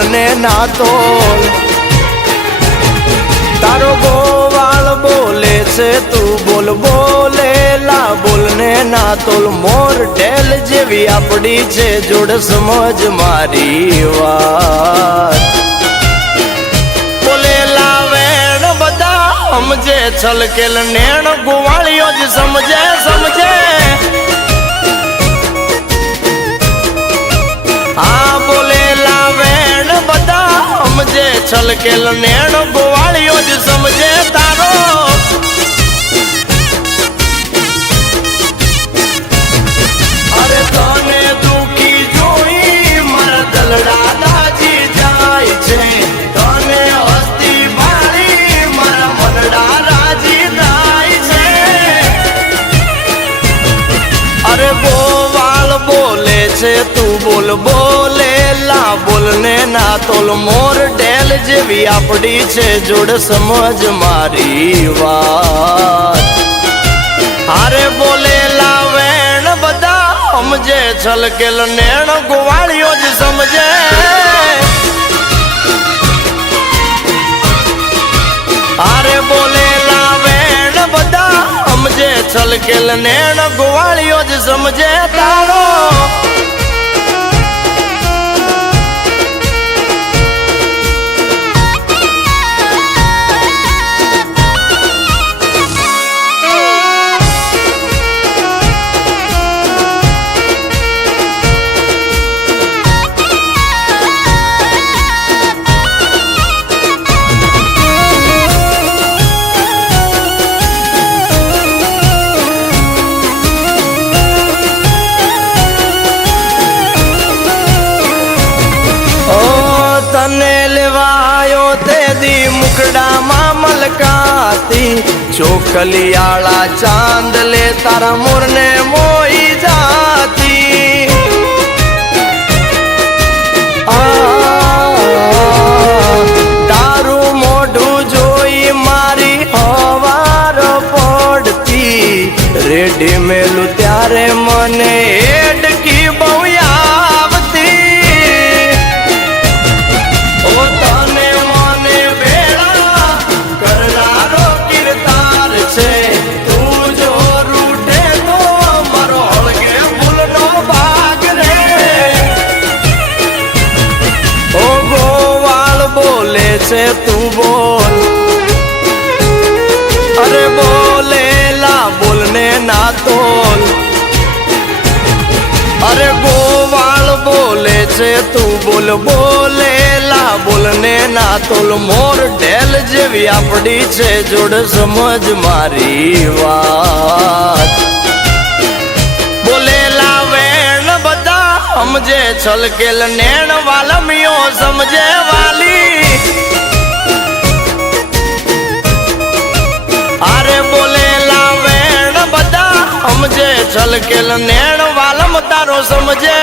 બોલને ના તોલ તારો ગોવાળ બોલે છે તું બોલ બોલેલા બોલને ના તોલ મોર ઢેલ જેવી આપડી છે જોડ સમજ મારી વાત બોલેલા વેણ બધા સમજે છલકેલ નેણ ગોવાળીઓ જ સમજે સમજે હા બોલેલા વેણ બધા સમજે છલકેલ નેણ ગોવાળીઓ જ સમજે તારો અરે તને દુખી જોઈ મારા દલડા દાજી જાય છે તને હસ્તી ભાળી મારા મનડા રાજી થાય છે અરે ગોવાળ બોલે છે તું બોલ બોલેલા બોલને ના તોલ મોર ઢેલ જેવી આપડી છે જોડ સમજ મારી વાત હારે બોલેલા વેણ બધા સમજે છલકેલ નેણ ગોવાળીઓ જ સમજે હારે બોલેલા વેણ બધા સમજે છલકેલ નેણ ગોવાળીઓ જ સમજે તારો તને લેવાયો તે દી મુકડામાં મલકાતી ચોખલિયાળા ચાંદ લે તારા મોરને મોઈ જાતી તારું મોઢું જોઈ મારી હવાર પડતી રેડી મેલું ત્યારે મને એડકી બહુ છે તું બોલ અરે બોલેલા બોલને ના તોલ અરે ગોવાળ બોલે છે તું બોલ બોલેલા બોલને ના તોલ મોર ઢેલ જેવી આપડી છે જોડ સમજ મારી વાત બોલેલા વેણ બધા સમજે છલકેલ નેણ વાલમીઓ સમજે વાલી આરે બોલેલા વેણ બધા સમજે છલકેલ નેણ વાલમ તારો સમજે